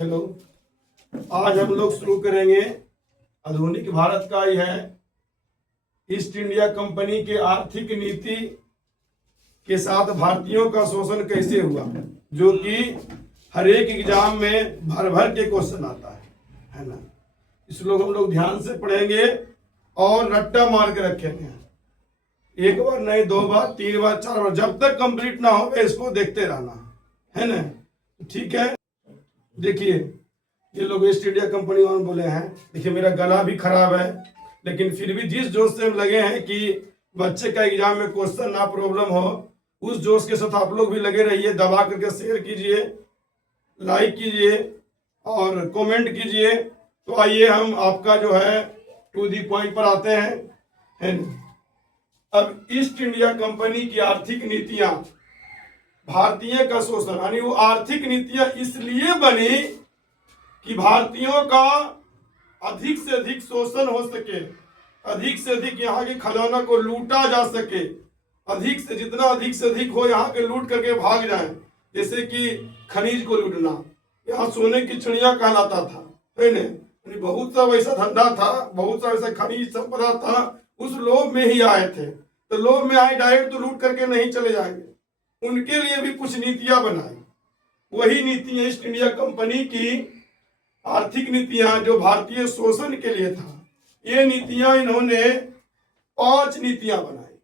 Hello. आज हम लोग शुरू करेंगे आधुनिक भारत का ही है ईस्ट इंडिया कंपनी के आर्थिक नीति के साथ भारतीयों का शोषण कैसे हुआ, जो कि हर एक एग्जाम में भर भर के क्वेश्चन आता है ना। इसलिए हम लोग ध्यान से पढ़ेंगे और रट्टा मार के रखेंगे। एक बार नहीं, दो बार, तीन बार, चार बार, जब तक कंप्लीट ना हो इसको देखते रहना है ना। ठीक है, देखिए ये लोग ईस्ट इंडिया कंपनी वाले बोले हैं। देखिए मेरा गला भी खराब है, लेकिन फिर भी जिस जोश से हम लगे हैं कि बच्चे का एग्जाम में क्वेश्चन ना प्रॉब्लम हो, उस जोश के साथ आप लोग भी लगे रहिए। दबा करके शेयर कीजिए, लाइक कीजिए और कमेंट कीजिए। तो आइए हम आपका जो है टू दी पॉइंट पर आते हैं। अब ईस्ट इंडिया कंपनी की आर्थिक नीतियां, भारतीय का शोषण, यानी वो आर्थिक नीतियां इसलिए बनी कि भारतीयों का अधिक से अधिक शोषण हो सके, अधिक से अधिक यहाँ के खजाना को लूटा जा सके, अधिक से जितना अधिक से अधिक हो यहाँ के लूट करके भाग जाए। जैसे कि खनिज को लूटना, यहाँ सोने की चिड़िया कहलाता था, है ना। बहुत सा वैसा धंधा था, बहुत सा वैसा खनिज संपदा था, उस लोभ में ही आए थे। तो लोभ में आए, डायरेक्ट तो लूट करके नहीं चले जाएंगे, उनके लिए भी कुछ नीतियां बनाई। वही नीतियां ईस्ट इंडिया कंपनी की आर्थिक नीतियां जो भारतीय शोषण के लिए था। ये नीतियां इन्होंने 5 नीतियां बनाई।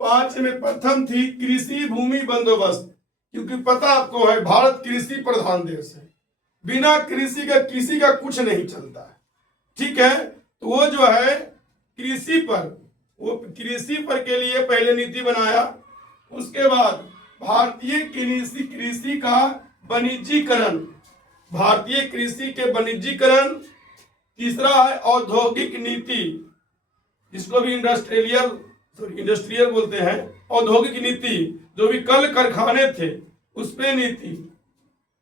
5 में प्रथम थी कृषि भूमि बंदोबस्त, क्योंकि पता आपको है भारत कृषि प्रधान देश है, बिना कृषि का किसी का कुछ नहीं चलता है। ठीक है, तो वो जो है कृषि पर के लिए पहले नीति बनाया। उसके बाद भारतीय कृषि का वाणिज्यीकरण, भारतीय कृषि के वाणिज्यीकरण। तीसरा है औद्योगिक नीति, जिसको भी इंडस्ट्रियल बोलते हैं। औद्योगिक नीति, जो भी कल कारखाने थे उस पे नीति।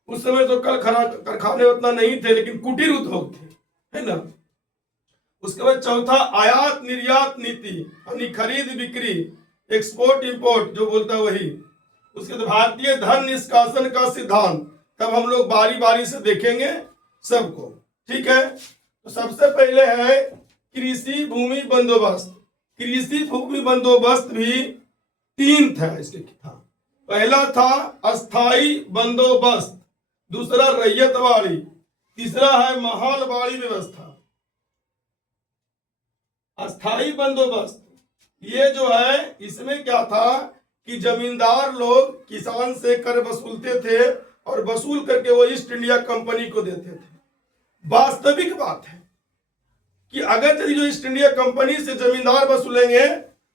उस समय तो कल कारखाने उतना नहीं थे, लेकिन कुटीर उद्योग थे, है ना। उसके बाद चौथा आयात निर्यात नीति, यानी खरीद बिक्री, एक्सपोर्ट इंपोर्ट जो बोलता है वही। उसके बाद भारतीय धन निष्कासन का सिद्धांत। तब हम लोग बारी बारी से देखेंगे सबको, ठीक है। तो सबसे पहले है कृषि भूमि बंदोबस्त। कृषि भूमि बंदोबस्त भी 3 था इसके था। पहला था अस्थाई बंदोबस्त, दूसरा रैयतवाड़ी, तीसरा है महलवाड़ी व्यवस्था। अस्थाई बंदोबस्त ये जो है, इसमें क्या था कि जमींदार लोग किसान से कर वसूलते थे और वसूल करके वो ईस्ट इंडिया कंपनी को देते थे। वास्तविक बात है कि अगर जो ईस्ट इंडिया कंपनी से जमींदार वसूलेंगे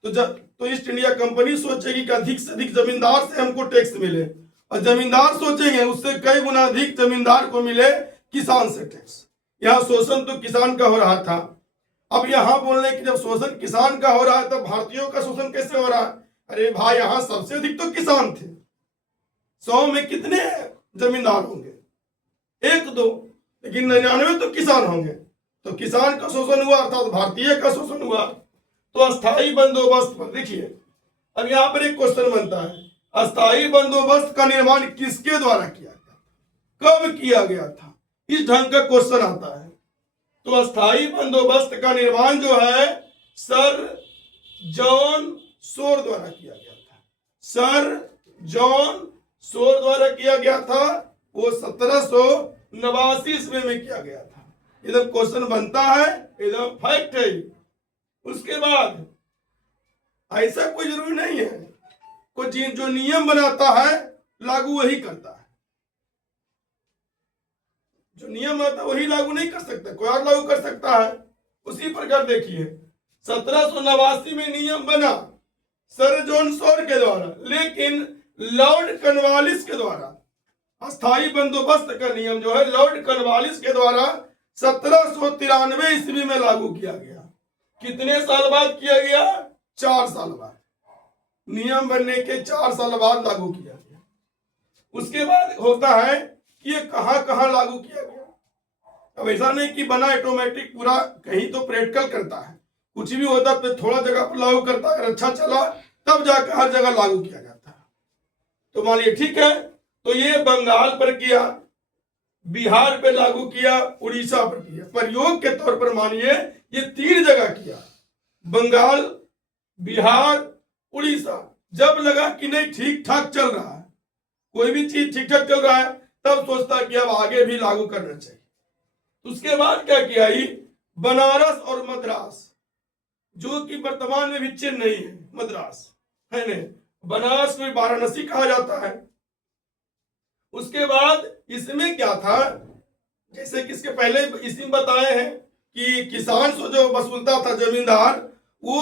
तो ईस्ट इंडिया कंपनी सोचेगी कि अधिक से अधिक जमींदार से हमको टैक्स मिले, और जमींदार सोचेंगे उससे कई गुना अधिक जमींदार को मिले किसान से टैक्स। यहाँ शोषण तो किसान का हो रहा था। अब यहाँ बोलने की जब शोषण किसान का हो रहा है तो भारतीयों का शोषण कैसे हो रहा है? अरे भाई, यहाँ सबसे अधिक तो किसान थे। 100 में कितने जमींदार होंगे? 1-2, लेकिन 99 तो किसान होंगे। तो किसान का शोषण हुआ, अर्थात भारतीय का शोषण हुआ। तो अस्थाई बंदोबस्त पर देखिए, अब यहाँ पर एक क्वेश्चन बनता है, अस्थाई बंदोबस्त का निर्माण किसके द्वारा किया गया, कब किया गया था? इस ढंग का क्वेश्चन आता है। तो अस्थाई बंदोबस्त का निर्माण जो है सर जॉन शोर द्वारा किया गया था। सर जॉन शोर द्वारा किया गया था। वो 1789 ईस्वी में किया गया था। एकदम क्वेश्चन बनता है, एकदम फैक्ट है। उसके बाद ऐसा कोई जरूरी नहीं है, कोई जो नियम बनाता है लागू वही करता है। जो नियम आता है वही लागू नहीं कर सकता, कोई और लागू कर सकता है। उसी प्रकार देखिए 1789 में नियम बना सर जॉन शोर के द्वारा, लेकिन लॉर्ड कॉर्नवालिस के द्वारा अस्थाई बंदोबस्त का नियम जो है लॉर्ड कॉर्नवालिस के द्वारा 1793 ईस्वी में लागू किया गया। कितने साल बाद किया गया? 4 साल बाद। नियम बनने के 4 साल बाद लागू किया गया। उसके बाद होता है कि ये कहां कहां लागू किया गया। अब ऐसा नहीं कि बना ऑटोमेटिक पूरा, कहीं तो प्रैक्टिकल करता है, कुछ भी होता तो थोड़ा जगह पर लागू करता है, अगर अच्छा चला तब जाकर हर जगह लागू किया जाता है। तो मान लिया ठीक है, तो ये बंगाल पर किया, बिहार पे लागू किया, उड़ीसा पर किया। प्रयोग के तौर पर मानिए ये 3 जगह किया, बंगाल, बिहार, उड़ीसा। जब लगा कि नहीं ठीक ठाक चल रहा है, कोई भी चीज ठीक ठाक चल रहा है, तब सोचता कि अब आगे भी लागू करना चाहिए। उसके बाद क्या किया, बनारस और मद्रास, जो कि वर्तमान में भी चेन्नई है, मद्रास है ना, बनारस में वाराणसी कहा जाता है। उसके बाद इसमें क्या था, जैसे कि इसके पहले इसमें बताए हैं कि किसान से जो वसूलता था जमींदार, वो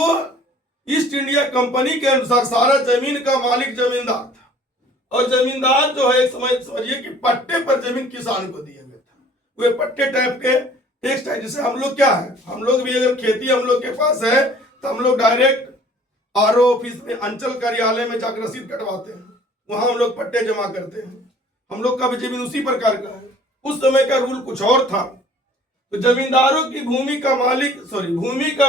ईस्ट इंडिया कंपनी के अनुसार सारा जमीन का मालिक जमींदार था। और जमींदार जो है, समझिए कि पट्टे पर जमीन किसान को दिया गया था। वे पट्टे टाइप के टैक्स टाइप, जैसे हम लोग क्या है, हम लोग भी अगर खेती हम लोग के पास है तो हम लोग डायरेक्ट आरओ ऑफिस में, अंचल कार्यालय में जाकर रसीद कटवाते हैं, वहां हम लोग पट्टे जमा करते हैं। हम लोग का भी जमीन उसी प्रकार का है। उस समय का रूल कुछ और था। तो जमींदारों की भूमि का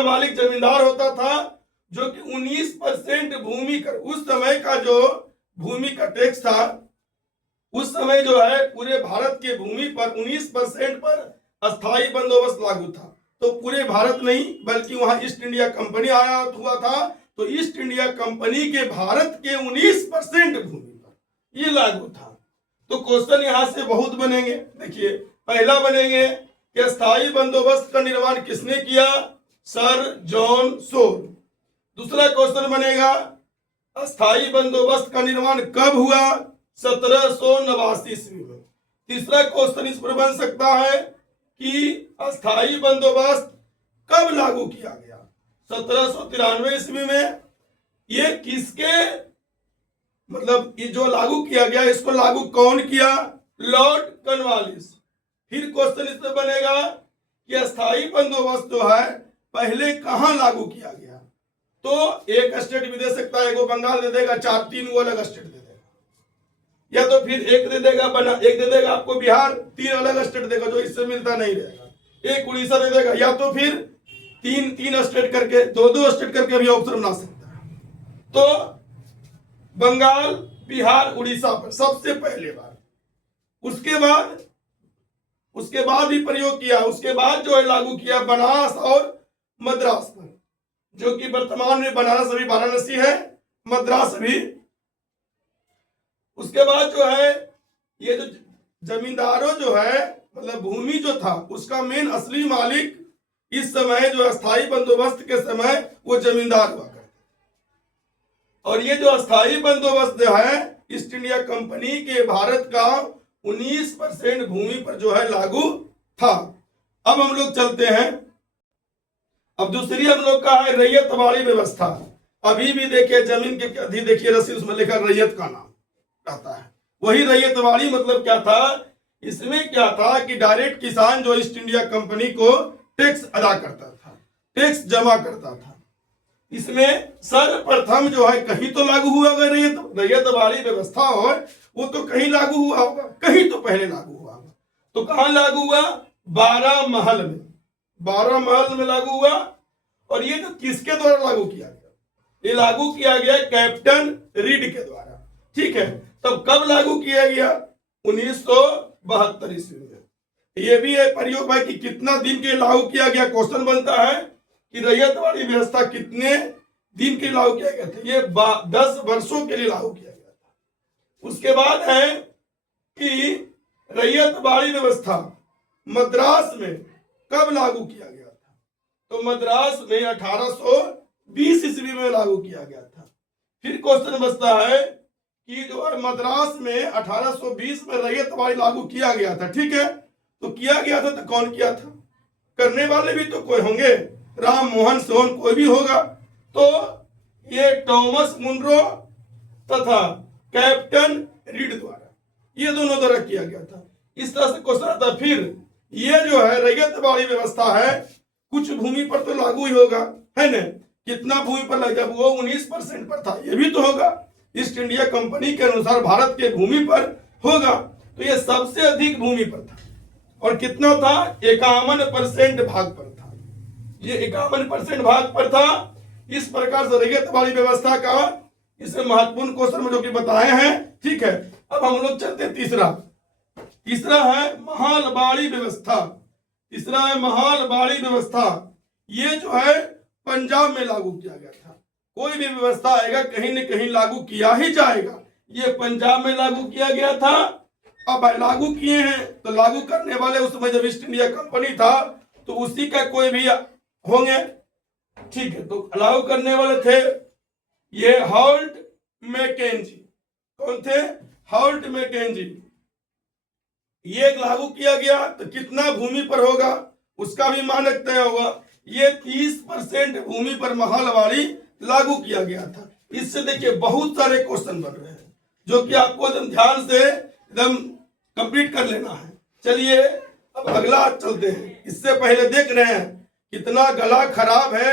मालिक जमींदार होता था, जो कि 19% भूमि कर, उस समय का जो भूमि का टैक्स था, उस समय जो है पूरे भारत के भूमि पर 19% पर अस्थाई बंदोबस्त लागू था। तो पूरे भारत नहीं, बल्कि वहां ईस्ट इंडिया कंपनी आया हुआ था, तो ईस्ट इंडिया कंपनी के भारत के 19% भूमि पर ये लागू था। तो क्वेश्चन यहां से बहुत बनेंगे। देखिए, पहला बनेंगे कि अस्थाई बंदोबस्त का निर्माण किसने किया, सर जॉन शोर। दूसरा क्वेश्चन बनेगा, अस्थाई बंदोबस्त का निर्माण कब हुआ, 1789 ईस्वी में। तीसरा क्वेश्चन इस पर बन सकता है कि अस्थाई बंदोबस्त कब लागू किया गया, 1793 ईस्वी में। ये किसके, मतलब ये जो लागू किया गया, इसको लागू कौन किया, लॉर्ड कॉर्नवालिस। फिर क्वेश्चन इस पर बनेगा कि अस्थाई बंदोबस्त जो है पहले कहां लागू किया गया। तो एक स्टेट भी दे सकता है, वो बंगाल दे देगा, 4-3 वो अलग स्टेट दे देगा, या तो फिर एक दे देगा आपको बिहार, 3 अलग स्टेट देगा जो इससे मिलता नहीं रहेगा, एक उड़ीसा दे देगा, या तो फिर 3 स्टेट करके, 2 स्टेट करके भी ऑप्शन बना सकता है। तो बंगाल, बिहार, उड़ीसा पर सबसे पहले बार, उसके बाद भी प्रयोग किया, उसके बाद जो है लागू किया बनारस और मद्रास पर, जो कि वर्तमान में बनारस अभी वाराणसी है, मद्रास भी। उसके बाद जो है ये जो जमींदारों जो है, मतलब भूमि जो था, उसका मेन असली मालिक इस समय जो अस्थाई बंदोबस्त के समय वो जमींदार हुआ करते। और ये जो अस्थाई बंदोबस्त जो है ईस्ट इंडिया कंपनी के भारत का 19% भूमि पर जो है लागू था। अब हम लोग चलते हैं, अब दूसरी हम लोग का है रैयतवाड़ी व्यवस्था। अभी भी देखिए जमीन के अभी देखिए रसीद उसमें लिखा रैयत का नाम रहता है, वही रैयतवाड़ी मतलब क्या था, इसमें क्या था कि डायरेक्ट किसान जो ईस्ट इंडिया कंपनी को टैक्स अदा करता था, टैक्स जमा करता था। इसमें सर्वप्रथम जो है कहीं तो लागू हुआ अगर रैयतवाड़ी व्यवस्था हो, वो तो कहीं लागू हुआ होगा, कहीं तो पहले लागू हुआ होगा। तो कहां लागू हुआ, 12 महल में, 12 महल में लागू हुआ। और ये जो किसके द्वारा लागू किया गया, ये लागू किया गया कैप्टन रीड के द्वारा। ठीक है, तब कब लागू किया गया, 1972 ईस्वी में। ये भी है प्रयोग भाई कि कितना दिन के लागू किया गया, क्वेश्चन बनता है कि रैयतवाड़ी व्यवस्था कितने दिन के लागू किया गया था। ये 10 वर्षों के लिए लागू किया गया था। उसके बाद है कि रैयतवाड़ी व्यवस्था मद्रास में कब लागू किया गया था, तो मद्रास में 1820 ईस्वी में लागू किया गया था। फिर क्वेश्चन बचता है कि जो है मद्रास में 1820 में रैयतवाड़ी लागू किया गया था। ठीक है, तो किया गया था तो कौन किया था, करने वाले भी तो कोई होंगे, राम मोहन सोन कोई भी होगा। तो ये टॉमस मुनरो तथा कैप्टन रीड द्वारा, ये दोनों द्वारा किया गया था। इस तरह से क्वेश्चन आता। फिर ये जो है रैयतवाड़ी व्यवस्था है, कुछ भूमि पर तो लागू ही होगा, है ना, कितना भूमि पर लग, जब वो 19% पर था, ये भी तो होगा ईस्ट इंडिया कंपनी के अनुसार भारत के भूमि पर होगा। तो ये सबसे अधिक भूमि पर था, और कितना था, 51% भाग पर था, ये 51% भाग पर था। इस प्रकार से रैयतवाड़ी व्यवस्था का इसमें महत्वपूर्ण क्वेश्चन में जो कि बताए हैं। ठीक है, अब हम लोग चलते तीसरा, तीसरा है महालबाड़ी व्यवस्था। तीसरा है महालबाड़ी व्यवस्था। ये जो है पंजाब में लागू किया गया था। कोई भी व्यवस्था आएगा कहीं न कहीं लागू किया ही जाएगा। ये पंजाब में लागू किया गया था। अब लागू किए हैं तो लागू करने वाले उस समय जब ईस्ट इंडिया कंपनी था तो उसी का कोई भी होंगे, ठीक है। तो लागू करने वाले थे ये हॉल्ट मैकेंजी। कौन थे? Holt Mackenzie. ये लागू किया गया तो कितना भूमि पर होगा उसका भी मानक तय होगा। ये 30% भूमि पर महालबाड़ी लागू किया गया था। इससे देखिए बहुत सारे क्वेश्चन बन रहे हैं जो कि आपको एकदम ध्यान से एकदम कंप्लीट कर लेना है। चलिए अब अगला चलते हैं। इससे पहले देख रहे हैं कितना गला खराब है,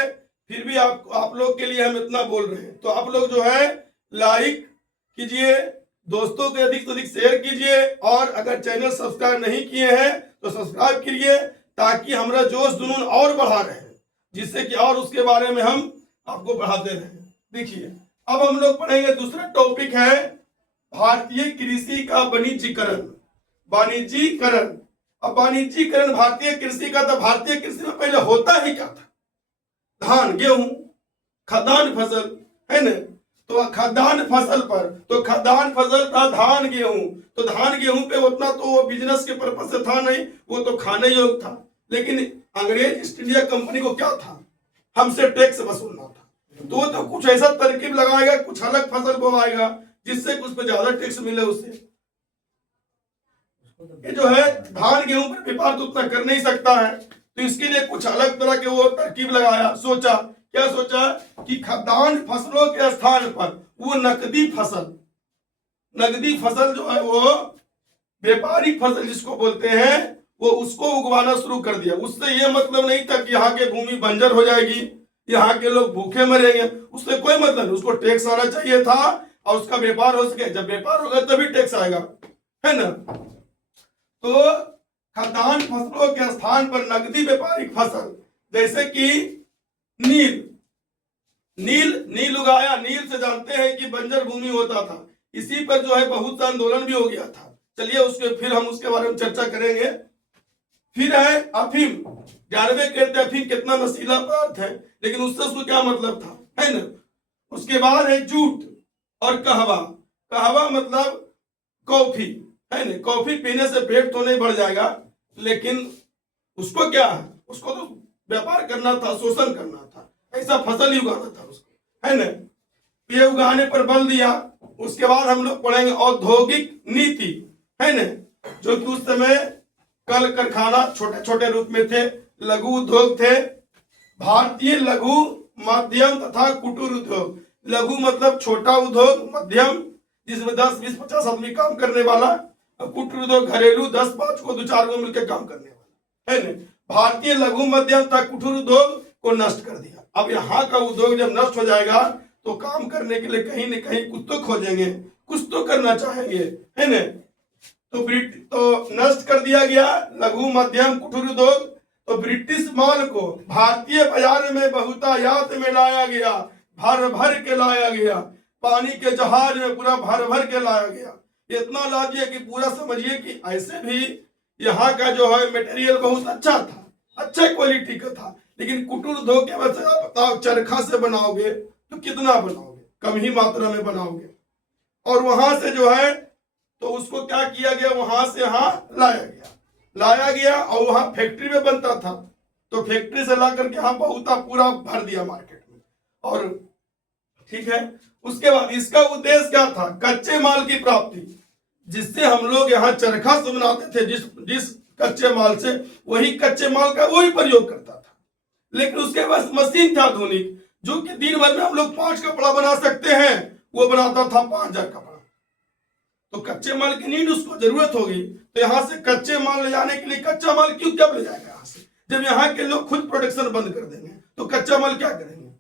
फिर भी आप लोग के लिए हम इतना बोल रहे हैं। तो आप लोग जो है लाइक कीजिए, दोस्तों के अधिक से अधिक शेयर कीजिए, और अगर चैनल सब्सक्राइब नहीं किए हैं तो सब्सक्राइब कीजिए ताकि हमारा जोश जुनून और बढ़ा रहे, जिससे कि और उसके बारे में हम आपको बढ़ाते रहें। देखिए अब हम लोग पढ़ेंगे दूसरा टॉपिक है भारतीय कृषि का वाणिज्यीकरण। वाणिज्यीकरण। अब वाणिज्यीकरण भारतीय कृषि का, तो भारतीय कृषि में पहले होता ही क्या था? धान, गेहूं, खाद्यान्न फसल, है ना। तो खाद्यान्न फसल पर, तो खाद्यान्न फसल था धान गेहूं। तो धान गेहूं पे उतना तो वो बिजनेस के पर्पज से था नहीं, वो तो खाने योग्य था। लेकिन अंग्रेज ईस्ट इंडिया कंपनी को क्या था? हमसे टैक्स वसूलना था। तो वो तो कुछ ऐसा तरकीब लगाएगा, कुछ अलग फसल बोवाएगा जिससे कुछ पे ज्यादा टैक्स मिले उससे। ये जो है धान गेहूं पर व्यापार तो उतना कर नहीं सकता है, तो इसके लिए कुछ अलग तरह के वो तरकीब लगाया। सोचा, क्या सोचा कि खाद्यान्न फसलों के स्थान पर वो नकदी फसल जो है वो व्यापारिक फसल जिसको बोलते हैं वो उसको उगवाना शुरू कर दिया। उससे ये मतलब नहीं था कि यहाँ के भूमि बंजर हो जाएगी, यहाँ के लोग भूखे मरेंगे, उससे कोई मतलब नहीं। उसको टैक्स आना चाहिए था और उसका व्यापार हो सके। जब व्यापार होगा तभी टैक्स आएगा, है ना। तो खाद्यान्न फसलों के स्थान पर नकदी व्यापारिक फसल, जैसे कि नील उगाया। नील से जानते हैं कि बंजर भूमि होता था, इसी पर जो है बहुत सा आंदोलन भी हो गया था। चलिए फिर हम उसके बारे में चर्चा करेंगे। फिर है अफीम। 11वें कहते हैं अफीम कितना नशीला पदार्थ है, लेकिन उससे उसको क्या मतलब था, है ना। उसके बाद है जूट और कहवा। कहवा मतलब कॉफी, है ना। कॉफी पीने से पेट तो नहीं बढ़ जाएगा, लेकिन उसको क्या है, उसको तो व्यापार करना था, शोषण करना था, ऐसा फसल ही उगाना था उसको, है ना। ये उगाने पर बल दिया। उसके बाद हम लोग पढ़ेंगे औद्योगिक नीति, है ना, जो कि उस समय कल कारखाना छोटे छोटे रूप में थे, लघु उद्योग थे। भारतीय लघु, मध्यम तथा कुटीर उद्योग। लघु मतलब छोटा उद्योग, मध्यम जिसमें 10, 20, 50 आदमी काम करने वाला, कुटीर उद्योग घरेलू 10, 5 को 2-4 को मिलकर काम करने वाला, है ना। भारतीय लघु मध्यम तथा कुटीर उद्योग को नष्ट कर दिया। अब यहाँ का उद्योग जब नष्ट हो जाएगा तो काम करने के लिए कहीं न कहीं कुछ तो खोजेंगे, कुछ तो करना चाहेंगे, है ना। तो नष्ट कर दिया गया लघु मध्यम कुटीर उद्योग। तो ब्रिटिश माल को भारतीय बाजार में बहुतायात में लाया गया, भर भर के लाया गया। पानी के जहाज में पूरा भर भर के लाया गया। इतना ला दिया कि पूरा समझिए कि ऐसे भी यहाँ का जो है मटेरियल बहुत अच्छा था, अच्छे क्वालिटी का था। लेकिन कुटीर उद्योग के वजह से आप बताओ, चरखा से बनाओगे तो कितना बनाओगे? कम ही मात्रा में बनाओगे। और वहां से जो है तो उसको क्या किया गया, वहां से यहाँ लाया गया और वहां फैक्ट्री में बनता था। तो फैक्ट्री से ला करके यहाँ पूरा भर दिया मार्केट में। और ठीक है, उसके बाद इसका उद्देश्य क्या था? कच्चे माल की प्राप्ति, जिससे हम लोग यहाँ चरखा से बनाते थे। जिस कच्चे माल से, वही कच्चे माल का वही प्रयोग करता था। लेकिन उसके पास मशीन था आधुनिक, जो कि दिन भर में हम लोग 5 कपड़ा बना सकते हैं, वो बनाता था 5000 कपड़ा। तो कच्चे माल की नीड उसको जरूरत होगी। तो यहाँ से कच्चे माल ले जाने के लिए, कच्चा माल क्यों क्या ले जाएगा यहाँ से, जब यहाँ के लोग खुद प्रोडक्शन बंद कर देंगे तो कच्चा माल क्या करेंगे?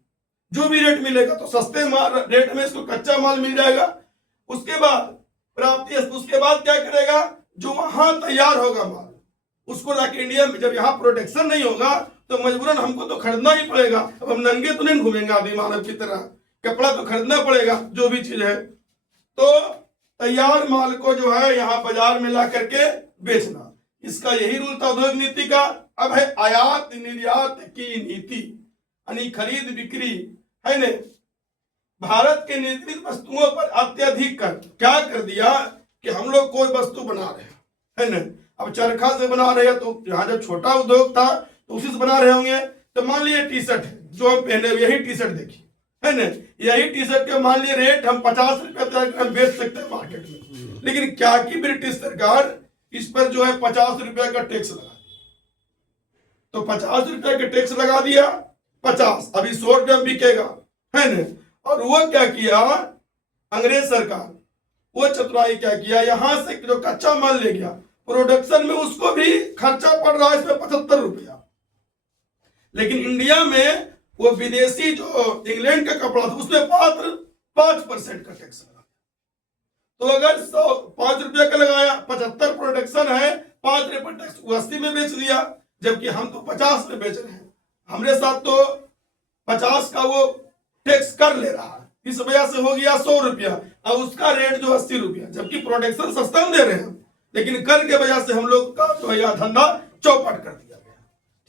जो भी रेट मिलेगा तो सस्ते रेट में इसको कच्चा माल मिल जाएगा। उसके बाद प्राप्ति, उसके बाद क्या करेगा? जो वहां तैयार होगा माल, उसको लाके इंडिया में, जब यहाँ प्रोडक्शन नहीं होगा तो मजबूरन हमको तो खरीदना ही पड़ेगा। अब हम नंगे तो नहीं घूमेंगे आदि मानव की तरह, कपड़ा तो खरीदना पड़ेगा, जो भी चीज है। तो तैयार माल को जो है यहाँ बाजार में ला करके बेचना। इसका यही रूल था उद्योग नीति का। अब है आयात निर्यात की नीति, यानी खरीद बिक्री, है न। भारत के निर्मित वस्तुओं पर अत्यधिक कर क्या कर दिया कि हम लोग कोई वस्तु बना रहे हैं, है न। अब चरखा से बना रहे हैं, तो यहाँ जब छोटा उद्योग था तो उसी से बना रहे होंगे। तो मान लीजिए टी शर्ट है जो हम पहने, यही टी शर्ट देखिए, है न। यही टी शर्ट के मान लीजिए रेट हम 50 रुपए तक हम बेच सकते हैं मार्केट में, लेकिन क्या कि ब्रिटिश सरकार इस पर जो है 50 रुपए का टैक्स लगा दिया। तो 50 रुपए का टैक्स लगा दिया, 50, अभी 100 रुपये में बिकेगा, है न। और वो क्या किया अंग्रेज सरकार, वो चतुराई क्या किया, यहां से जो कच्चा माल ले गया प्रोडक्शन में, उसको भी खर्चा पड़ रहा है इसमें 75 रुपया। लेकिन इंडिया में वो विदेशी जो इंग्लैंड का कपड़ा था उसमें मात्र 5% का टैक्स लगा। तो अगर 5 रुपये का लगाया, 75 प्रोडक्शन है, 5 रुपये टैक्स, 80 में बेच दिया, जबकि हम तो 50 में बेच रहे हैं। हमारे साथ तो 50 का वो टैक्स कर ले रहा है, इस वजह से हो गया 100 रुपया। अब उसका रेट जो 80 रुपया, जबकि प्रोडक्शन सस्ता में दे रहे हैं, लेकिन कर के वजह से हम लोग का जो है धंधा चौपट कर दिया गया।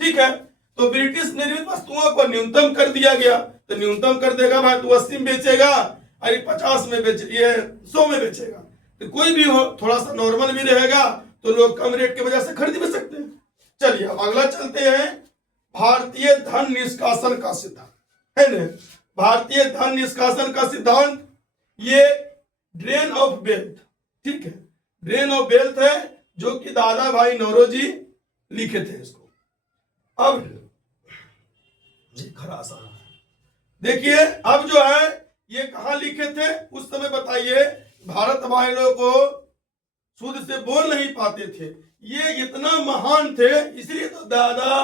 ठीक है, तो ब्रिटिश निर्मित वस्तुओं को न्यूनतम कर दिया गया। तो न्यूनतम कर देगा भाई, तो 80 में बेचेगा, अरे 50 में बेच, ये 100 में बेचेगा। तो कोई भी हो थोड़ा सा नॉर्मल भी रहेगा तो लोग कम रेट की वजह से खरीद भी सकते हैं। चलिए अब अगला चलते हैं, भारतीय धन निष्कासन का सिद्धांत, है न। भारतीय धन निष्कासन का सिद्धांत ये ड्रेन ऑफ वेल्थ, ठीक है, ड्रेन ऑफ वेल्थ है, जो कि दादा भाई नौरोजी लिखे थे इसको। अब खरा सा देखिए, अब जो है ये कहां लिखे थे उस समय बताइए। भारत वालों को शुद्ध से बोल नहीं पाते थे, ये इतना महान थे, इसलिए तो दादा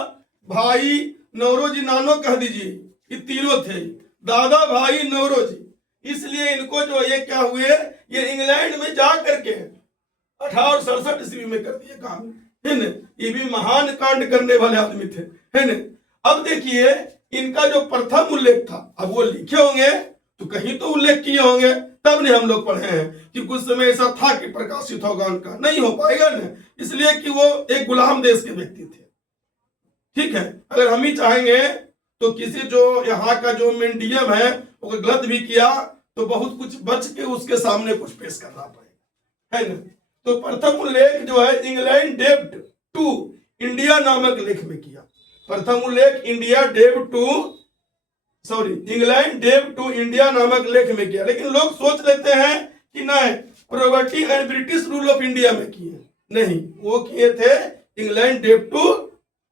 भाई नौरोजी, नानो कह दीजिए, ये तीनों थे, दादा भाई नौरोजी। इसलिए इनको जो ये क्या हुए, ये इंग्लैंड में जा करके 1867 ईस्वी में कर दिए काम, है न। ये भी महान कांड करने वाले आदमी थे, है न। अब देखिए इनका जो प्रथम उल्लेख था, अब वो लिखे होंगे तो कहीं तो उल्लेख किए होंगे, तब ने हम लोग पढ़े हैं कि कुछ समय ऐसा था कि प्रकाशित होगा, उनका नहीं हो पाएगा ना, इसलिए कि वो एक गुलाम देश के व्यक्ति थे। ठीक है, अगर हम ही चाहेंगे तो किसी जो यहाँ का जो मीडियम है वो गलत भी किया तो बहुत कुछ बच के उसके सामने कुछ पेश करना पड़ेगा, है ना। तो प्रथम उल्लेख जो है इंग्लैंड डेब्ट टू इंडिया नामक लेख में किया। प्रथम उल्लेख इंग्लैंड डेब्ट टू इंडिया नामक लेख में किया। लेकिन लोग सोच लेते हैं कि नहीं, property and British rule of India में किए, नहीं, वो किए थे इंग्लैंड डेब्ट टू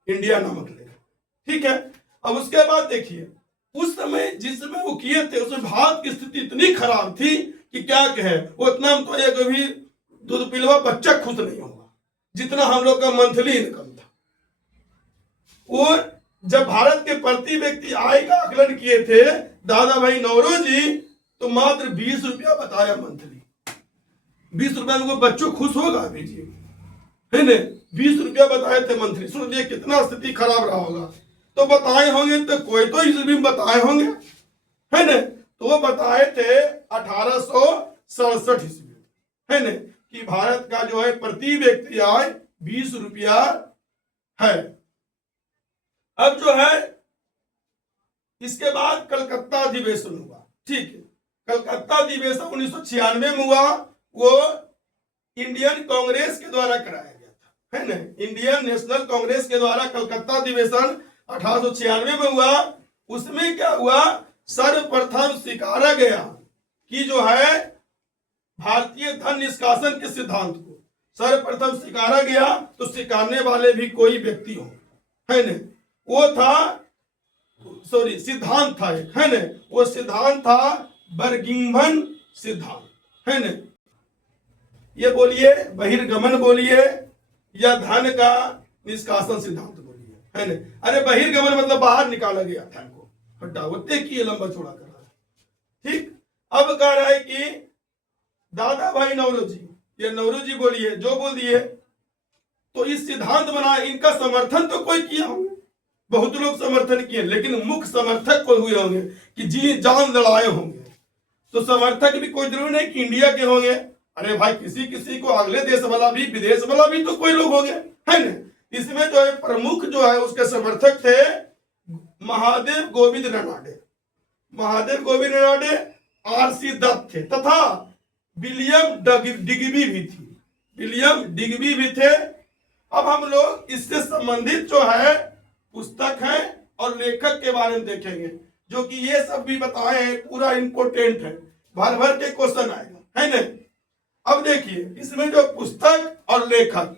इंडिया नामक लेख। ठीक है, अब उसके बाद देखिए उस समय जिस समय वो किए थे उसमें भारत की स्थिति इतनी खराब थी कि क्या कहे, वो इतना तो एक भी दूध पिलवा बच्चा खुश नहीं होगा जितना हम लोग का मंथली इनकम था। और जब भारत के प्रति व्यक्ति आय का आकलन किए थे दादा भाई नौरोजी, तो मात्र 20 रुपया बताया मंथली। 20 रुपया में कोई बच्चों खुश होगा भेजिए, है न। 20 रुपया बताए थे मंथली, सोचिए कितना स्थिति खराब रहा होगा। तो बताए होंगे तो कोई तो ईस्वी में बताए होंगे, है न। तो वो बताए थे 1867 ईस्वी, है न, कि भारत का जो है प्रति व्यक्ति आय 20 रुपया है। अब जो है इसके बाद कलकत्ता अधिवेशन हुआ। ठीक है, कलकत्ता अधिवेशन 1996 में हुआ, वो इंडियन कांग्रेस के द्वारा कराया गया था, है ना। इंडियन नेशनल कांग्रेस के द्वारा कलकत्ता अधिवेशन 1896 में हुआ। उसमें क्या हुआ, सर्वप्रथम स्वीकारा गया कि जो है भारतीय धन निष्कासन के सिद्धांत को सर्वप्रथम स्वीकारा गया। तो स्वीकारने वाले भी कोई व्यक्ति हो, है न, वो था सिद्धांत था एक, है न, वो सिद्धांत था बर्गिंघम सिद्धांत, है न। ये बोलिए बहिर्गमन बोलिए या धन का निष्कासन सिद्धांत बोलिए, है न। अरे बहिर्गमन मतलब बाहर निकाला गया धन को, हटावते की लंबा चौड़ा कर रहा है। ठीक, अब कह रहा है कि दादा भाई नौरोजी, ये नौरोजी बोलिए जो बोल दिए, तो इस सिद्धांत बना, इनका समर्थन तो कोई किया होंगे, बहुत लोग समर्थन किए, लेकिन मुख्य समर्थक कोई हुए होंगे कि जी जान लड़ाए होंगे। तो समर्थक भी कोई जरूरी नहीं कि इंडिया के होंगे, अरे भाई किसी किसी को अगले देश वाला भी विदेश वाला भी तो कोई लोग हो गए है ना। इसमें जो है प्रमुख जो है उसके समर्थक थे महादेव गोविंद रनाडे, महादेव गोविंद रनाडे, आरसी दत्त थे तथा विलियम डिग्बी भी थी, विलियम डिग्बी भी थे। अब हम लोग इससे संबंधित जो है पुस्तक है और लेखक के बारे में देखेंगे, जो कि ये सब भी बताए हैं, पूरा इंपोर्टेंट है, भर भर के क्वेश्चन आएगा है ना। अब देखिए इसमें जो पुस्तक और लेखक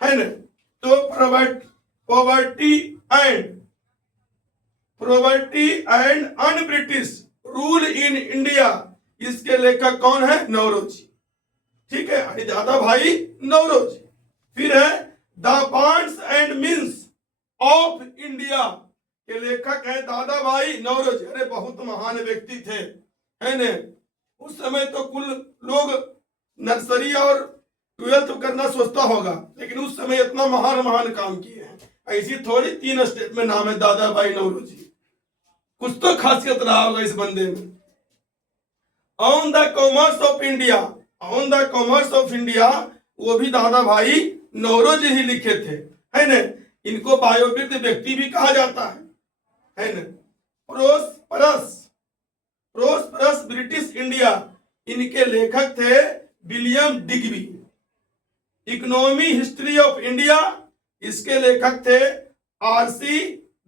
है ना, तो poverty and un British rule in India, इसके लेखक कौन है? नौरोजी, ठीक है, दादा भाई नौरोजी। फिर है the wants and means of India के लेखक है दादा भाई नौरोजी। अरे बहुत महान व्यक्ति थे है ने। उस समय तो कुल लोग नर्सरी और 12th करना सोचता होगा, लेकिन उस समय इतना महान महान काम किए हैं। ऐसी थोड़ी 3 स्टेप में नाम है दादा भाई नौरोजी, कुछ तो खासियत रहा होगा इस बंदे में। On the commerce of India, on the commerce of India वो भी दादा भाई नौरोजी ही लिखे थे है ना। इनको बायोवृद्ध व्यक्ति भी कहा जाता है ना। प्रोस्परस ब्रिटिश इंडिया, इनके लेखक थे William Digby. Economy history of India, इसके लेखक थे आरसी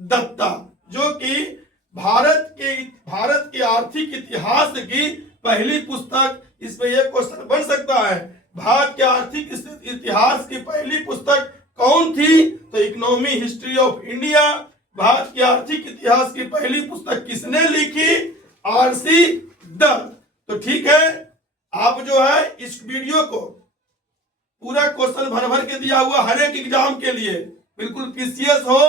दत्ता, जो कि भारत के आर्थिक इतिहास की पहली पुस्तक, इसमें यह क्वेश्चन बन सकता है, भारत के आर्थिक इतिहास की पहली पुस्तक कौन थी? तो economy history of India, Bharat के आर्थिक इतिहास की पहली पुस्तक किसने लिखी? आरसी दत्त। तो ठीक है, आप जो है इस वीडियो को पूरा क्वेश्चन भर भर के दिया हुआ हर एक एग्जाम के लिए, बिल्कुल पीसीएस हो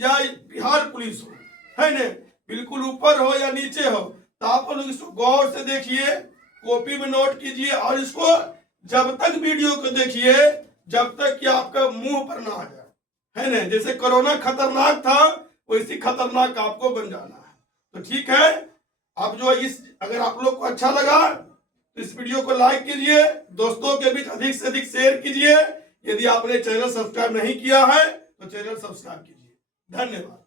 या बिहार पुलिस हो है ना, बिल्कुल ऊपर हो या नीचे हो, तो आप लोग इसको गौर से देखिए, कॉपी में नोट कीजिए और इसको जब तक वीडियो को देखिए जब तक कि आपका मुंह पर ना आ जाए है ना। जैसे कोरोना खतरनाक था वैसी खतरनाक आपको बन जाना है। तो ठीक है, अब जो अगर आप लोग को अच्छा लगा तो इस वीडियो को लाइक कीजिए, दोस्तों के बीच अधिक से अधिक शेयर कीजिए। यदि आपने चैनल सब्सक्राइब नहीं किया है तो चैनल सब्सक्राइब कीजिए। धन्यवाद।